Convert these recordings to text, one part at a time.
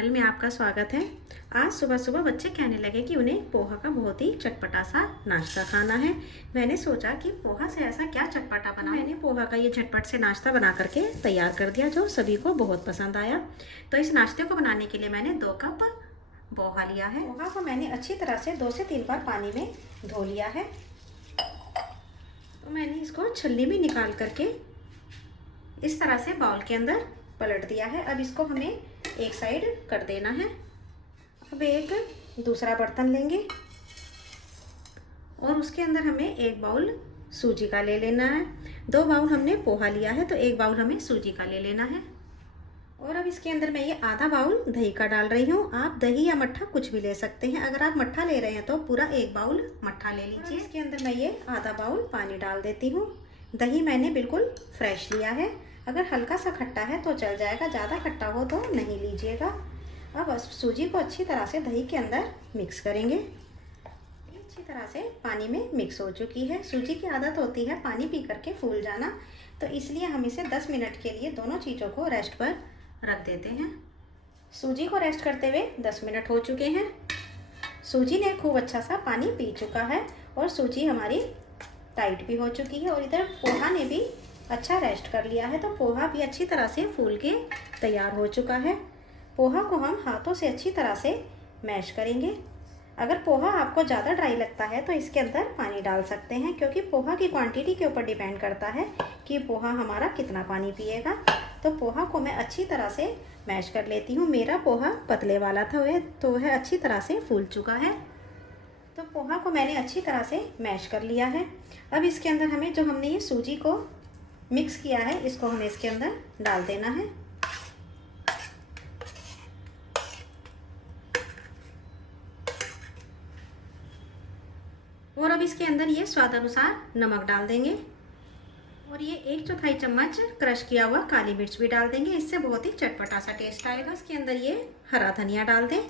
Channel में आपका स्वागत है। आज सुबह सुबह बच्चे कहने लगे कि उन्हें पोहा का बहुत ही चटपटा सा नाश्ता खाना है। मैंने सोचा कि पोहा से ऐसा क्या चटपटा बना। मैंने पोहा का ये झटपट से नाश्ता बना करके तैयार कर दिया, जो सभी को बहुत पसंद आया। तो इस नाश्ते को बनाने के लिए मैंने 2 कप पोहा लिया है। पोहा को मैंने अच्छी तरह से 2 से 3 बार पानी में धो लिया है। तो मैंने इसको छलनी में निकाल करके इस तरह से बाउल के अंदर पलट दिया है। अब इसको हमें एक साइड कर देना है। अब एक दूसरा बर्तन लेंगे और उसके अंदर हमें 1 बाउल सूजी का ले लेना है। 2 बाउल हमने पोहा लिया है तो 1 बाउल हमें सूजी का ले लेना है। और अब इसके अंदर मैं ये आधा बाउल दही का डाल रही हूँ। आप दही या मट्ठा कुछ भी ले सकते हैं। अगर आप मट्ठा ले रहे हैं तो पूरा 1 बाउल मट्ठा ले लीजिए। इसके अंदर मैं ये आधा बाउल पानी डाल देती हूँ। दही मैंने बिल्कुल फ्रेश लिया है। अगर हल्का सा खट्टा है तो चल जाएगा, ज़्यादा खट्टा हो तो नहीं लीजिएगा। अब सूजी को अच्छी तरह से दही के अंदर मिक्स करेंगे। अच्छी तरह से पानी में मिक्स हो चुकी है। सूजी की आदत होती है पानी पी करके फूल जाना, तो इसलिए हम इसे 10 मिनट के लिए दोनों चीज़ों को रेस्ट पर रख देते हैं। सूजी को रेस्ट करते हुए 10 मिनट हो चुके हैं। सूजी ने खूब अच्छा सा पानी पी चुका है और सूजी हमारी टाइट भी हो चुकी है और इधर पोहा ने भी अच्छा रेस्ट कर लिया है। तो पोहा भी अच्छी तरह से फूल के तैयार हो चुका है। पोहा को हम हाथों से अच्छी तरह से मैश करेंगे। अगर पोहा आपको ज़्यादा ड्राई लगता है तो इसके अंदर पानी डाल सकते हैं, क्योंकि पोहा की क्वांटिटी के ऊपर डिपेंड करता है कि पोहा हमारा कितना पानी पिएगा। तो पोहा को मैं अच्छी तरह से मैश कर लेती हूँ। मेरा पोहा पतले वाला था वह अच्छी तरह से फूल चुका है। तो पोहा को मैंने अच्छी तरह से मैश कर लिया है। अब इसके अंदर हमें जो हमने ये सूजी को मिक्स किया है इसको हमें इसके अंदर डाल देना है। और अब इसके अंदर ये स्वाद अनुसार नमक डाल देंगे और ये 1/4 चम्मच क्रश किया हुआ काली मिर्च भी डाल देंगे। इससे बहुत ही चटपटा सा टेस्ट आएगा। इसके अंदर ये हरा धनिया डाल दें।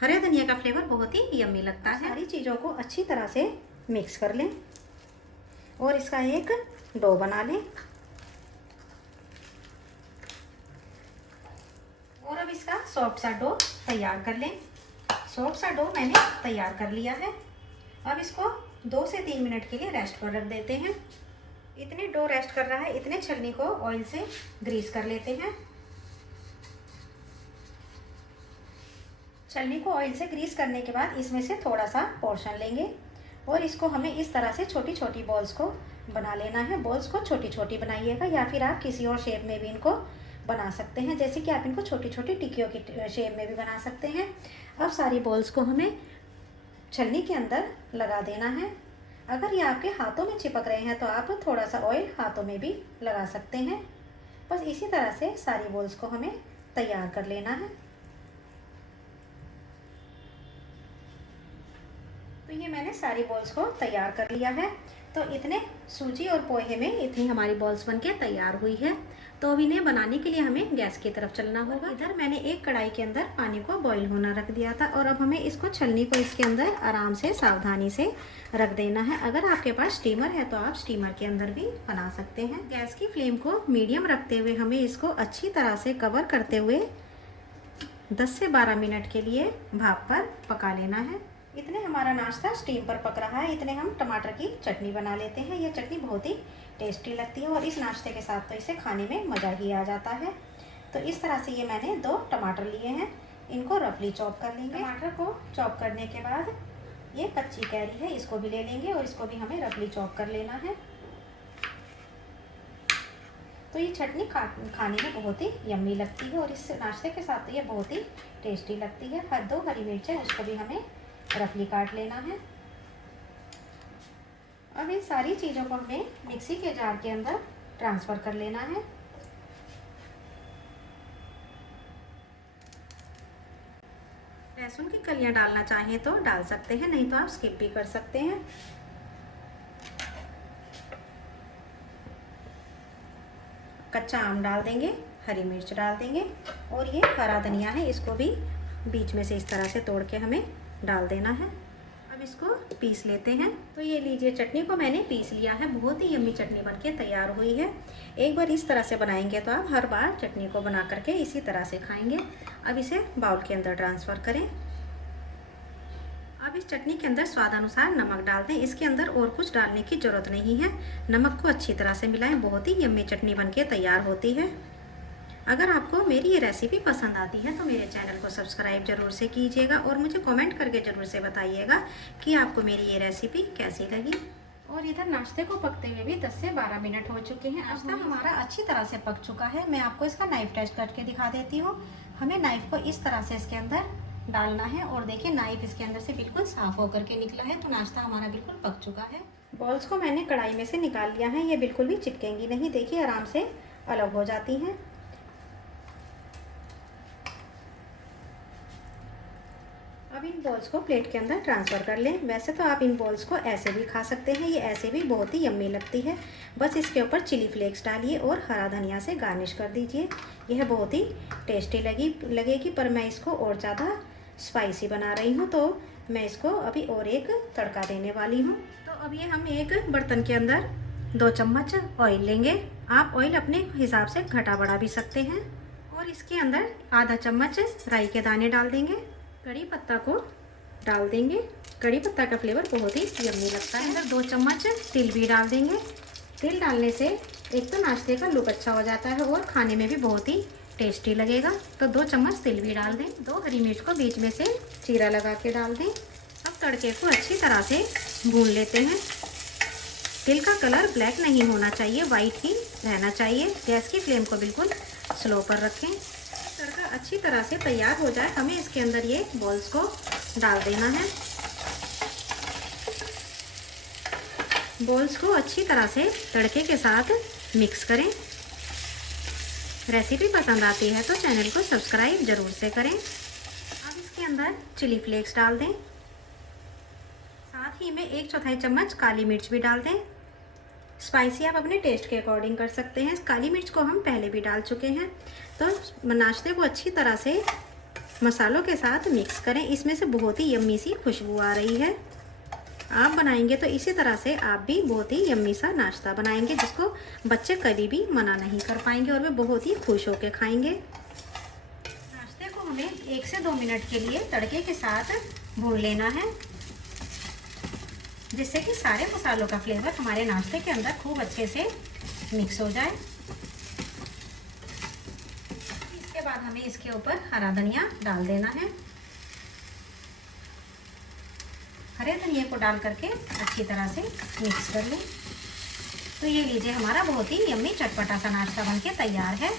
हरे धनिया का फ्लेवर बहुत ही यम्मी लगता है। सारी चीज़ों को अच्छी तरह से मिक्स कर लें और इसका एक डो बना लें। और अब इसका सॉफ्ट सा डो तैयार कर लें। सॉफ्ट सा डो मैंने तैयार कर लिया है। अब इसको 2 से 3 मिनट के लिए रेस्ट पर रख देते हैं। इतने डो रेस्ट कर रहा है, इतने छलनी को ऑयल से ग्रीस कर लेते हैं। छलनी को ऑयल से ग्रीस करने के बाद इसमें से थोड़ा सा पोर्शन लेंगे और इसको हमें इस तरह से छोटी छोटी बॉल्स को बना लेना है। बॉल्स को छोटी छोटी बनाइएगा या फिर आप किसी और शेप में भी इनको बना सकते हैं, जैसे कि आप इनको छोटी छोटी टिक्कियों की शेप में भी बना सकते हैं। अब सारी बॉल्स को हमें छलनी के अंदर लगा देना है। अगर ये आपके हाथों में चिपक रहे हैं तो आप थोड़ा सा ऑयल हाथों में भी लगा सकते हैं। बस इसी तरह से सारी बॉल्स को हमें तैयार कर लेना है। तो ये मैंने सारी बॉल्स को तैयार कर लिया है। तो इतने सूजी और पोहे में इतनी हमारी बॉल्स बनके तैयार हुई है। तो अब इन्हें बनाने के लिए हमें गैस की तरफ चलना होगा। इधर मैंने एक कढ़ाई के अंदर पानी को बॉईल होना रख दिया था और अब हमें इसको छलनी को इसके अंदर आराम से सावधानी से रख देना है। अगर आपके पास स्टीमर है तो आप स्टीमर के अंदर भी बना सकते हैं। गैस की फ्लेम को मीडियम रखते हुए हमें इसको अच्छी तरह से कवर करते हुए 10 से 12 मिनट के लिए भाप पर पका लेना है। इतने हमारा नाश्ता स्टीम पर पक रहा है, इतने हम टमाटर की चटनी बना लेते हैं। यह चटनी बहुत ही टेस्टी लगती है और इस नाश्ते के साथ तो इसे खाने में मज़ा ही आ जाता है। तो इस तरह से ये मैंने 2 टमाटर लिए हैं, इनको रफली चॉप कर लेंगे। टमाटर को चॉप करने के बाद ये कच्ची कैरी है, इसको भी ले लेंगे और इसको भी हमें रफली चॉप कर लेना है। तो ये चटनी खाने में बहुत ही यम्मी लगती है और इस नाश्ते के साथ तो ये बहुत ही टेस्टी लगती है। 2 हरी मिर्च है, उसको भी हमें रफली काट लेना है। अब इन सारी चीज़ों को हमें मिक्सी के जार के अंदर ट्रांसफ़र कर लेना है। लहसुन की कलियां डालना चाहें तो डाल सकते हैं, नहीं तो आप स्किप भी कर सकते हैं। कच्चा आम डाल देंगे, हरी मिर्च डाल देंगे और ये हरा धनिया है, इसको भी बीच में से इस तरह से तोड़ के हमें डाल देना है। अब इसको पीस लेते हैं। तो ये लीजिए, चटनी को मैंने पीस लिया है। बहुत ही यम्मी चटनी बनके तैयार हुई है। एक बार इस तरह से बनाएंगे तो आप हर बार चटनी को बना करके इसी तरह से खाएंगे। अब इसे बाउल के अंदर ट्रांसफ़र करें। अब इस चटनी के अंदर स्वाद अनुसार नमक डाल दें। इसके अंदर और कुछ डालने की ज़रूरत नहीं है। नमक को अच्छी तरह से मिलाएं। बहुत ही यम्मी चटनी बनके तैयार होती है। अगर आपको मेरी ये रेसिपी पसंद आती है तो मेरे चैनल को सब्सक्राइब ज़रूर से कीजिएगा और मुझे कमेंट करके ज़रूर से बताइएगा कि आपको मेरी ये रेसिपी कैसी लगी। और इधर नाश्ते को पकते हुए भी 10 से 12 मिनट हो चुके हैं। नाश्ता हमारा अच्छी तरह से पक चुका है। मैं आपको इसका नाइफ टेस्ट करके दिखा देती हूँ। हमें नाइफ को इस तरह से इसके अंदर डालना है और देखिए नाइफ इसके अंदर से बिल्कुल साफ़ होकर के निकला है। तो नाश्ता हमारा बिल्कुल पक चुका है। बॉल्स को मैंने कढ़ाई में से निकाल लिया है। ये बिल्कुल भी चिपकेंगी नहीं, देखिए आराम से अलग हो जाती हैं। अब इन बॉल्स को प्लेट के अंदर ट्रांसफ़र कर लें। वैसे तो आप इन बॉल्स को ऐसे भी खा सकते हैं, ये ऐसे भी बहुत ही यम्मी लगती है। बस इसके ऊपर चिली फ्लेक्स डालिए और हरा धनिया से गार्निश कर दीजिए। यह बहुत ही टेस्टी लगेगी। पर मैं इसको और ज़्यादा स्पाइसी बना रही हूँ, तो मैं इसको अभी और एक तड़का देने वाली हूँ। तो अब ये हम एक बर्तन के अंदर 2 चम्मच ऑयल लेंगे। आप ऑयल अपने हिसाब से घटा बढ़ा भी सकते हैं। और इसके अंदर आधा चम्मच राई के दाने डाल देंगे। कड़ी पत्ता को डाल देंगे। कड़ी पत्ता का फ्लेवर बहुत ही यम्मी लगता है। अंदर 2 चम्मच तिल भी डाल देंगे। तिल डालने से एक तो नाश्ते का लुक अच्छा हो जाता है और खाने में भी बहुत ही टेस्टी लगेगा। तो 2 चम्मच तिल भी डाल दें। 2 हरी मिर्च को बीच में से चीरा लगा के डाल दें। अब तड़के को अच्छी तरह से भून लेते हैं। तिल का कलर ब्लैक नहीं होना चाहिए, वाइट ही रहना चाहिए। गैस की फ्लेम को बिल्कुल स्लो पर रखें। तड़का अच्छी तरह से तैयार हो जाए, हमें इसके अंदर ये बॉल्स को डाल देना है। बॉल्स को अच्छी तरह से तड़के के साथ मिक्स करें। रेसिपी पसंद आती है तो चैनल को सब्सक्राइब ज़रूर से करें। अब इसके अंदर चिली फ्लेक्स डाल दें। साथ ही में 1/4 चम्मच काली मिर्च भी डाल दें। स्पाइसी आप अपने टेस्ट के अकॉर्डिंग कर सकते हैं। काली मिर्च को हम पहले भी डाल चुके हैं। तो नाश्ते को अच्छी तरह से मसालों के साथ मिक्स करें। इसमें से बहुत ही यम्मी सी खुशबू आ रही है। आप बनाएंगे तो इसी तरह से आप भी बहुत ही यम्मी सा नाश्ता बनाएंगे, जिसको बच्चे कभी भी मना नहीं कर पाएंगे और वे बहुत ही खुश होकर खाएंगे। नाश्ते को हमें 1 से 2 मिनट के लिए तड़के के साथ भून लेना है, जिससे कि सारे मसालों का फ्लेवर हमारे नाश्ते के अंदर खूब अच्छे से मिक्स हो जाए। इसके बाद हमें इसके ऊपर हरा धनिया डाल देना है। हरे धनिया को डाल करके अच्छी तरह से मिक्स कर लें। तो ये लीजिए, हमारा बहुत ही यम्मी चटपटा सा नाश्ता बनके तैयार है।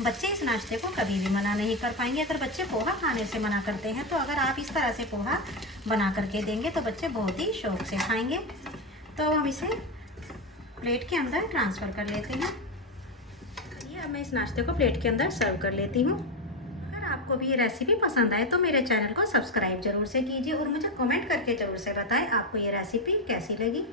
बच्चे इस नाश्ते को कभी भी मना नहीं कर पाएंगे। अगर बच्चे पोहा खाने से मना करते हैं तो अगर आप इस तरह से पोहा बना करके देंगे तो बच्चे बहुत ही शौक से खाएंगे। तो हम इसे प्लेट के अंदर ट्रांसफ़र कर लेते हैं। ये अब मैं इस नाश्ते को प्लेट के अंदर सर्व कर लेती हूँ। अगर आपको भी ये रेसिपी पसंद आए तो मेरे चैनल को सब्सक्राइब ज़रूर से कीजिए और मुझे कमेंट करके ज़रूर से बताएं आपको ये रेसिपी कैसी लगी।